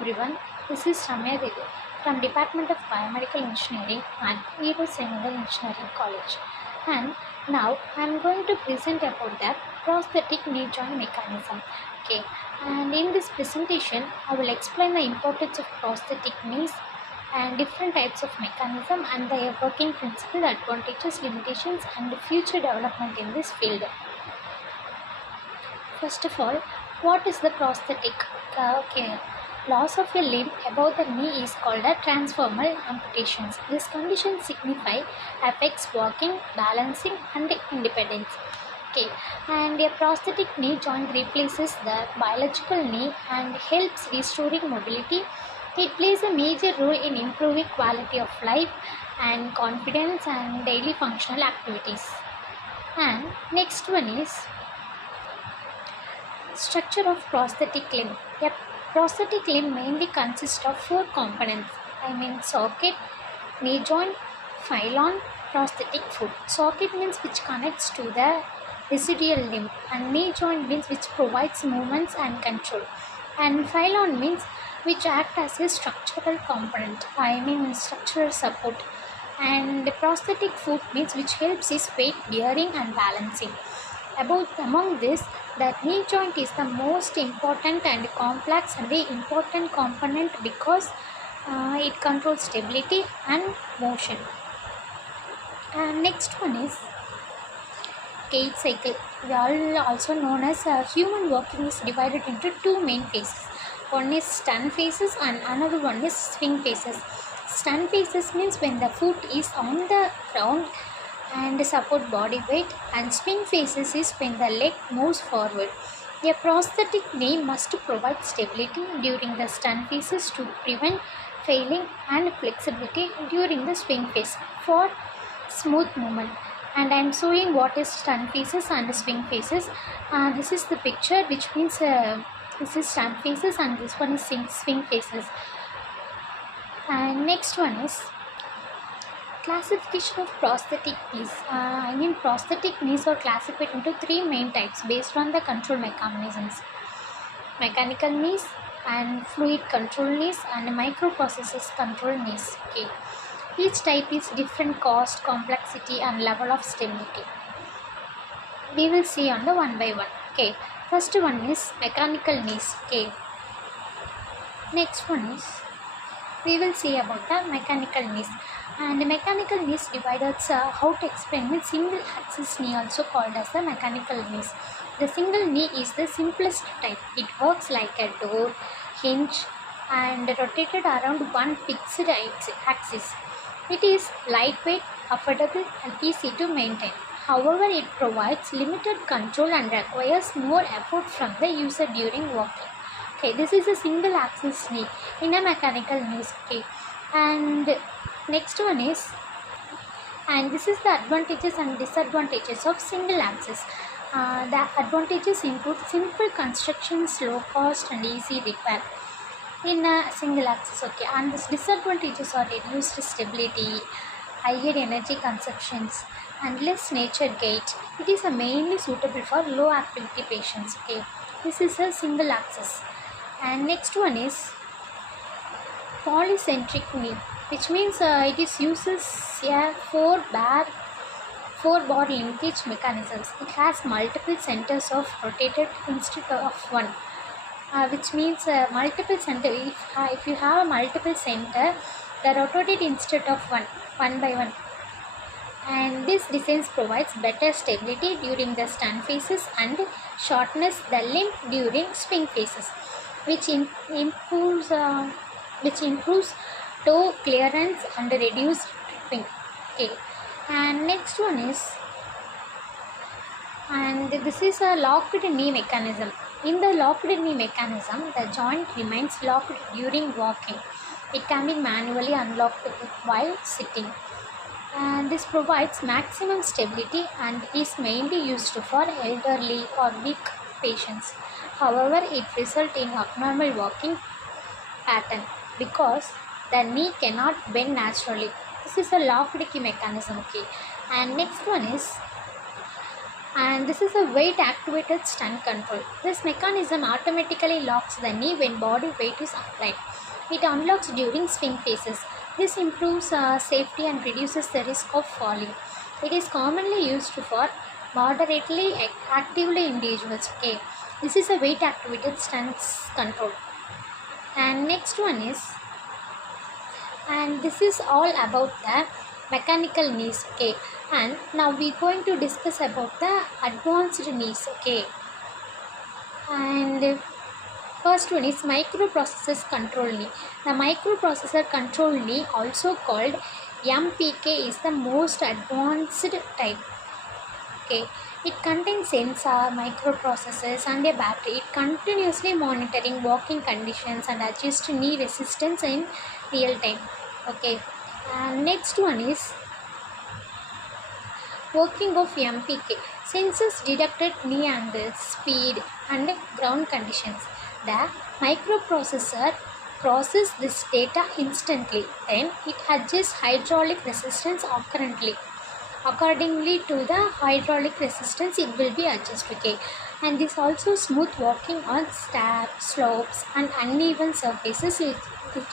everyone, this is Ramya Devi from Department of Biomedical Engineering at Heroes Engineering College, and now I am going to present about the prosthetic knee joint mechanism. Okay, and in this presentation I will explain the importance of prosthetic knees and different types of mechanism and their working principle, advantages, limitations and future development in this field. First of all, what is the prosthetic? Loss of a limb above the knee is called a transformal amputations. This condition affects walking, balancing, and independence. And a prosthetic knee joint replaces the biological knee and helps restoring mobility. It plays a major role in improving quality of life and confidence and daily functional activities. And next one is structure of prosthetic limb. A prosthetic limb mainly consists of four components. Socket, knee joint, pylon, prosthetic foot. Socket means which connects to the residual limb, and knee joint means which provides movements and control. And pylon means which act as a structural component. Structural support. And the prosthetic foot means which helps is weight bearing and balancing. Among this, the knee joint is the most important and complex and the important component because it controls stability and motion. And next one is gait cycle. We are also known as human walking is divided into two main phases. One is stand phases and another one is swing phases. Stand phases means when the foot is on the ground and support body weight, and swing phases is when the leg moves forward. A prosthetic knee must provide stability during the stand phases to prevent failing and flexibility during the swing phase for smooth movement. And I am showing what is stand phases and swing phases. This is the picture, which means this is stand phases and this one is swing phases. And next one is classification of prosthetic knees. Prosthetic knees are classified into three main types based on the control mechanisms: mechanical knees and fluid control knees and microprocessors control knees. Each type is different cost, complexity and level of stability. We will see on the one by one. First one is mechanical knees. Next one is we will see about the mechanical knees. And the mechanical knees divided how to explain with single axis knee, also called as the mechanical knees. The single knee is the simplest type. It works like a door, hinge and rotated around one fixed axis. It is lightweight, affordable and easy to maintain. However, it provides limited control and requires more effort from the user during walking. This is a single axis knee in a mechanical knees. And next one is, and this is the advantages and disadvantages of single axis. The advantages include simple construction, low cost and easy repair in a single axis. And the disadvantages are reduced stability, higher energy consumptions and less nature gait. It is mainly suitable for low activity patients. This is a single axis. And next one is polycentric knee, which means it uses a four bar linkage mechanisms. It has multiple centers of rotated instead of one, which means multiple center. If you have a multiple center, they are rotated instead of one by one. And this design provides better stability during the stand phases and shortens the limb during swing phases, which improves toe clearance and reduced tripping. And next one is, and this is a locked knee mechanism. In the locked knee mechanism, the joint remains locked during walking. It can be manually unlocked while sitting. And this provides maximum stability and is mainly used for elderly or weak patients. However, it results in abnormal walking pattern because the knee cannot bend naturally. This is a locked key mechanism. And next one is And this is a weight activated stunt control. This mechanism automatically locks the knee when body weight is applied. It unlocks during swing phases. This improves safety and reduces the risk of falling. It is commonly used for moderately actively individuals. Okay, this is a weight activated stance control. And next one is, and this is all about the mechanical knees. Okay, and now we're going to discuss about the advanced knees. Okay, and first one is microprocessors control knee. The microprocessor control knee, also called MPK, is the most advanced type. Okay, it contains sensor, microprocessors, and a battery. It continuously monitoring walking conditions and adjusts knee resistance in real time. Okay, and next one is working of MPK. Sensors detected knee angle, speed, and ground conditions. The microprocessor processes this data instantly. Then it adjusts hydraulic resistance occurrently. Accordingly to the hydraulic resistance, it will be adjusted. Okay, and this also smooth walking on steps, slopes, and uneven surfaces. It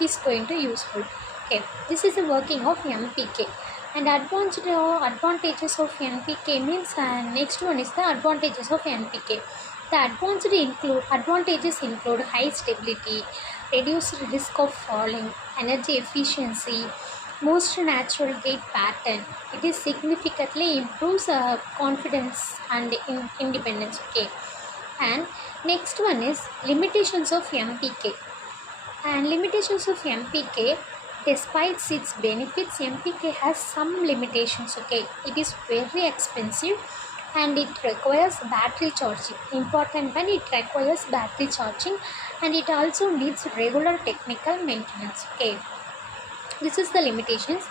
is going to useful. Okay, this is the working of MPK. And advantages of MPK means, next one is the advantages of MPK. The advantages include high stability, reduced risk of falling, energy efficiency, most natural gait pattern. It is significantly improves confidence and independence. Okay, and next one is limitations of MPK. And limitations of MPK, despite its benefits, MPK has some limitations. Okay, it is very expensive and it requires battery charging. Important when it requires battery charging, and it also needs regular technical maintenance. Okay, this is the limitations.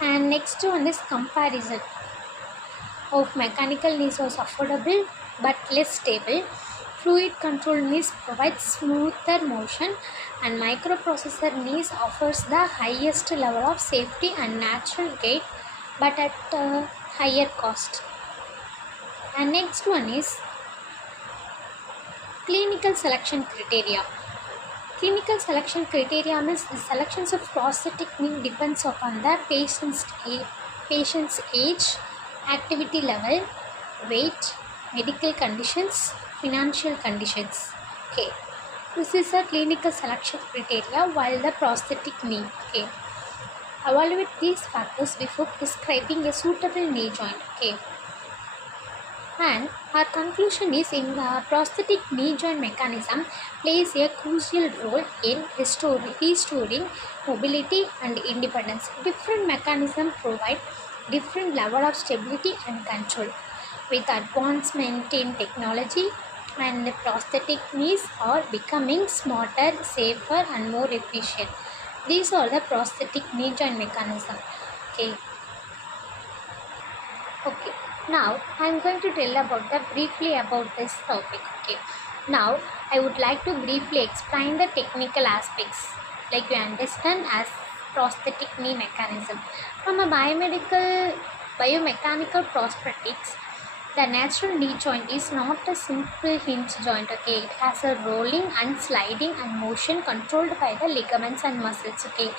And next one is comparison of mechanical knees was affordable but less stable. Fluid control knees provide smoother motion, and microprocessor knees offers the highest level of safety and natural gait but at a higher cost. And next one is clinical selection criteria. Clinical selection criteria means the selections of prosthetic knee depends upon the patient's age, activity level, weight, medical conditions, financial conditions. Okay, this is a clinical selection criteria while the prosthetic knee. Okay, evaluate these factors before prescribing a suitable knee joint. Okay, and our conclusion is in the prosthetic knee joint mechanism plays a crucial role in restoring mobility and independence. Different mechanisms provide different level of stability and control. With advancement in technology, and the prosthetic knees are becoming smarter, safer, and more efficient. These are the prosthetic knee joint mechanism. Okay. Okay, now I am going to tell briefly about this topic. Okay, now I would like to briefly explain the technical aspects, like you understand as prosthetic knee mechanism. From a biomechanical prosthetics, the natural knee joint is not a simple hinge joint. Okay, it has a rolling and sliding and motion controlled by the ligaments and muscles. Okay,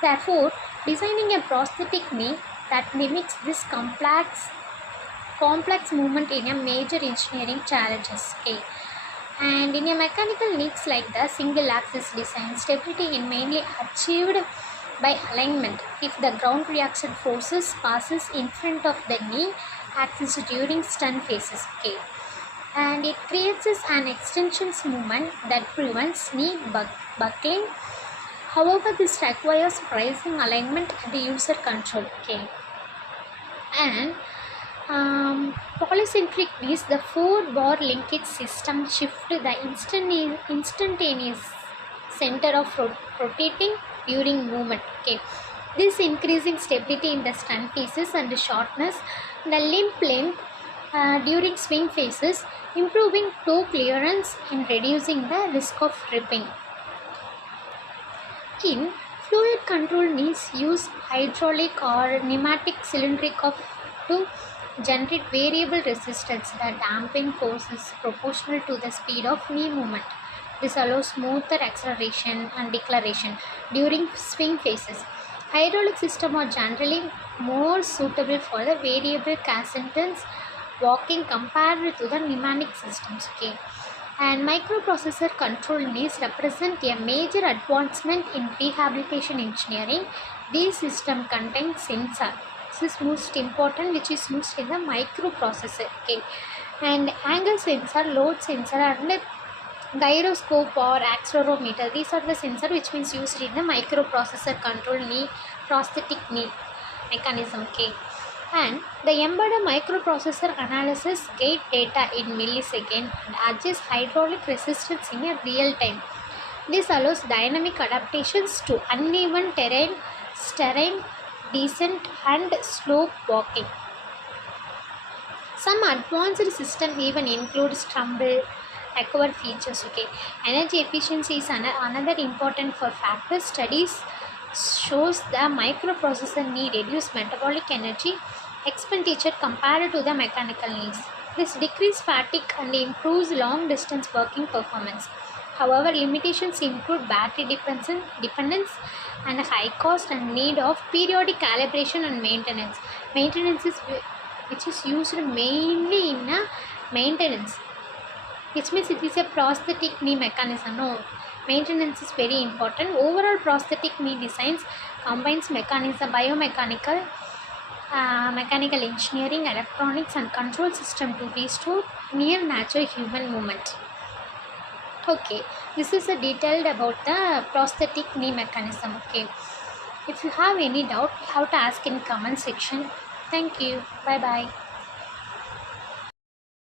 therefore, designing a prosthetic knee that mimics this complex movement in a major engineering challenges. Okay, and in a mechanical knees like the single axis design, stability is mainly achieved by alignment. If the ground reaction forces passes in front of the knee axis during stunt phases. Okay, and it creates an extensions movement that prevents knee buckling. However, this requires pricing alignment and user control. Okay, and polycentric knees, the 4-bar linkage system shift the instantaneous center of rotating during movement. Okay, this increasing stability in the stunt pieces and shortness the limb length during swing phases, improving toe clearance and reducing the risk of tripping. In fluid control knees use hydraulic or pneumatic cylindric to generate variable resistance. The damping force is proportional to the speed of knee movement. This allows smoother acceleration and deceleration during swing phases. Hydraulic systems are generally more suitable for the variable cadence walking compared to the pneumatic systems. Okay. And microprocessor control needs represent a major advancement in rehabilitation engineering. These systems contain sensor. This is most important, which is used in the microprocessor. Okay. And angle sensor, load sensor, and gyroscope or accelerometer. These are the sensor which means used in the microprocessor control knee prosthetic knee mechanism. Okay. And the embedded microprocessor analysis gate data in millisecond and adjusts hydraulic resistance in a real time. This allows dynamic adaptations to uneven terrain, descent and slope walking. Some advanced systems even include stumble recover features. Okay. Energy efficiency is another important for factor. Studies shows the microprocessor need reduce metabolic energy expenditure compared to the mechanical needs. This decreases fatigue and improves long distance working performance. However, limitations include battery dependence and high cost and need of periodic calibration and maintenance. Maintenance is which is used mainly in a maintenance, which means it is a prosthetic knee mechanism. No, maintenance is very important. Overall, prosthetic knee designs combines mechanism, biomechanical, mechanical engineering, electronics, and control system to restore near natural human movement. Okay, this is a detailed about the prosthetic knee mechanism. Okay, if you have any doubt, you have to ask in comment section. Thank you. Bye bye.